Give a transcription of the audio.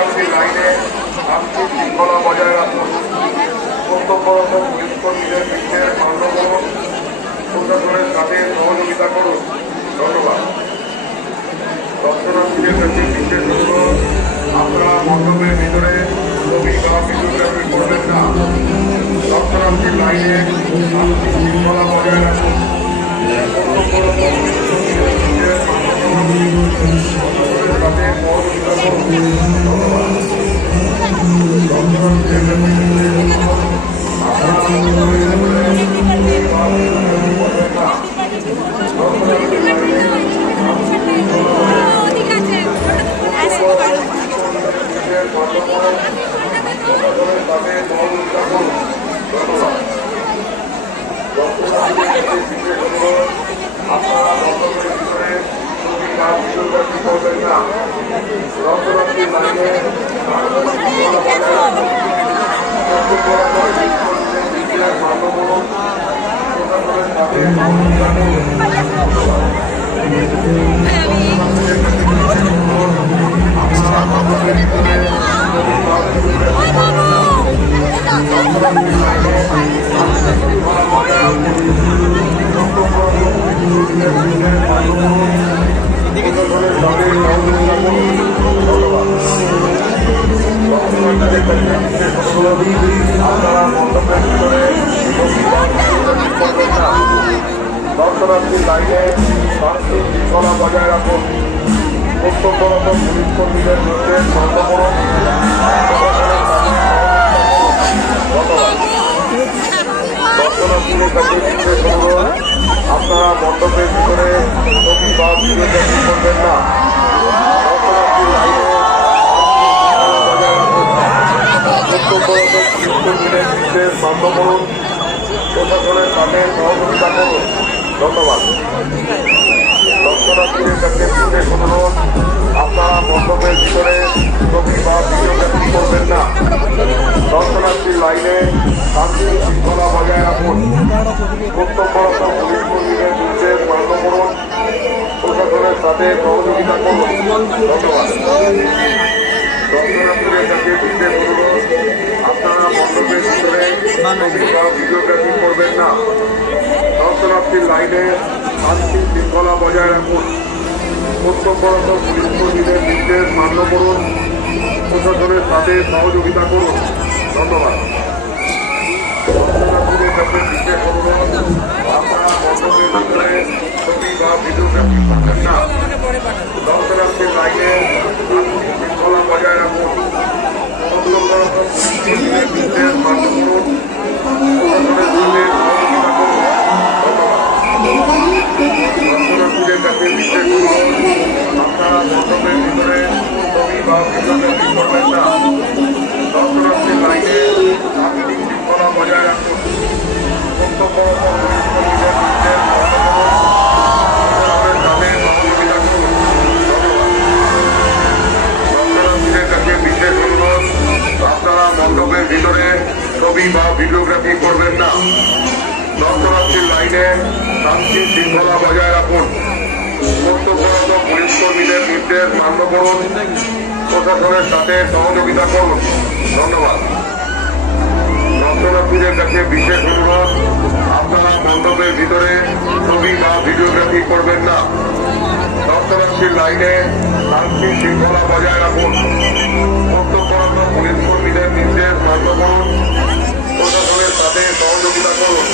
দর্শনার্থী লাইনে শান্তি শৃঙ্খলা বজায় রাখুন। কর্তব্যরত পুলিশ কর্মীদের বিরুদ্ধে মানববন্ধন প্রশাসনের সাথে সহযোগিতা করুন। ধন্যবাদ। দর্শনার্থীদের কাছে বিশেষ অনুরোধ, আপনারা মণ্ডপের ভিতরে ছবি বা ভিডিওগ্রাফি করবেন না। দর্শনার্থীর লাইনে শান্তি শৃঙ্খলা বজায় রাখুন। কর্তব্যরত পুলিশ কর্মীদের বিরুদ্ধে প্রশাসনের সাথে সহযোগিতা করুন। ধন্যবাদ। দর্শনার্থীদের কাছে বিশেষ অনুরোধ, আপনারা মণ্ডপের ভিতরে ছবি বা ভিডিওগ্রাফি করবেন না। দর্শনার্থীর লাইনে শান্তি শৃঙ্খলা বজায় রাখুন। আপনারা মণ্ডপের ভিতরে ছবি বা ভিডিওগ্রাফি করবেন না। দর্শনার্থীর লাইনে মানববন্ধন প্রশাসনের সাথে সহযোগিতা করুন। আপনারা মণ্ডপের ভিতরে ছবি বা ভিডিওগ্রাফি করবেন না। দর্শনার্থীর লাইনে শৃঙ্খলা বজায় রাখুন। প্রশাসনের সাথে সহযোগিতা করুন। ধন্যবাদ। আপনারা মণ্ডপের ভিতরে ছবি বা ভিডিওগ্রাফি করবেন না। দর্শনার্থীর লাইনে শান্তি শৃঙ্খলা বজায় রাখুন। কর্তব্যরত পুলিশ কর্মীদের বিরুদ্ধে মানববন্ধন প্রশাসনের সাথে ধন্যবাদ। দর্শনার্থীদের কাছে বিশেষ অনুরোধ, আপনারা মণ্ডপের ভিতরে ছবি বা ভিডিওগ্রাফি করবেন না। দর্শনার্থীর লাইনে কর্তব্যরত পুলিশ কর্মীদের বিরুদ্ধে মানববন্ধন প্রশাসনের সাথে সহযোগিতা করুন। ধন্যবাদ। দর্শনার্থীদের কাছে বিশেষ অনুরোধ, আপনারা মণ্ডপের ভিতরে ছবি বা ভিডিওগ্রাফি করবেন না। দর্শনার্থীর লাইনে শান্তি শৃঙ্খলা বজায় রাখুন। কর্তব্যরত পুলিশ কর্মীদের বিরুদ্ধে মানববন্ধন প্রশাসনের সাথে সহযোগিতা করুন। ধন্যবাদ। দর্শনার্থীদের কাছে বিশেষ অনুরোধ, আপনারা মণ্ডপের ভিতরে ছবি বা ভিডিওগ্রাফি করবেন না। দর্শনার্থীর লাইনে শান্তি শৃঙ্খলা বজায় রাখুন। কর্তব্যরত পুলিশ কর্মীদের বিরুদ্ধে মানববন্ধন প্রশাসনের সাথে সহযোগিতা করুন। ধন্যবাদ। দর্শনার্থীদের কাছে বিশেষ অনুরোধ, আপনারা মণ্ডপের ভিতরে ছবি বা ভিডিওগ্রাফি করবেন না। দর্শনার্থীর লাইনে শান্তি শৃঙ্খলা বজায় রাখুন। কর্তব্যরত পুলিশ কর্মীদের বিরুদ্ধে মানববন্ধন প্রশাসনের সাথে সহযোগিতা করুন। ধন্যবাদ। দর্শনার্থীদের কাছে বিশেষ অনুরোধ, আপনারা মণ্ডপের ভিতরে ছবি বা ভিডিওগ্রাফি করবেন না। দর্শনার্থীর লাইনে শান্তি শৃঙ্খলা বজায় রাখুন। কর্তব্যরত পুলিশ কর্মীদের বিরুদ্ধে মানববন্ধন প্রশাসনের সাথে সহযোগিতা করুন। ধন্যবাদ। দর্শনার্থীদের কাছে বিশেষ অনুরোধ, আপনারা মণ্ডপের ভিতরে ছবি বা ভিডিওগ্রাফি করবেন না। দর্শনার্থীর লাইনে শান্তি শৃঙ্খলা বজায় রাখুন। কর্তব্যরত পুলিশ কর্মীদের বিরুদ্ধে মানববন্ধন প্রশাসনের সাথে সহযোগিতা করুন। ধন্যবাদ। দর্শনার্থীদের কাছে বিশেষ অনুরোধ, আপনারা মণ্ডপের ভিতরে ছবি বা ভিডিওগ্রাফি করবেন না। দর্শনার্থীর লাইনে শান্তি শৃঙ্খলা বজায় রাখুন। কর্তব্যরত পুলিশ কর্মীদের বিরুদ্ধে মানববন্ধন প্রশাসনের সাথে সহযোগিতা করুন।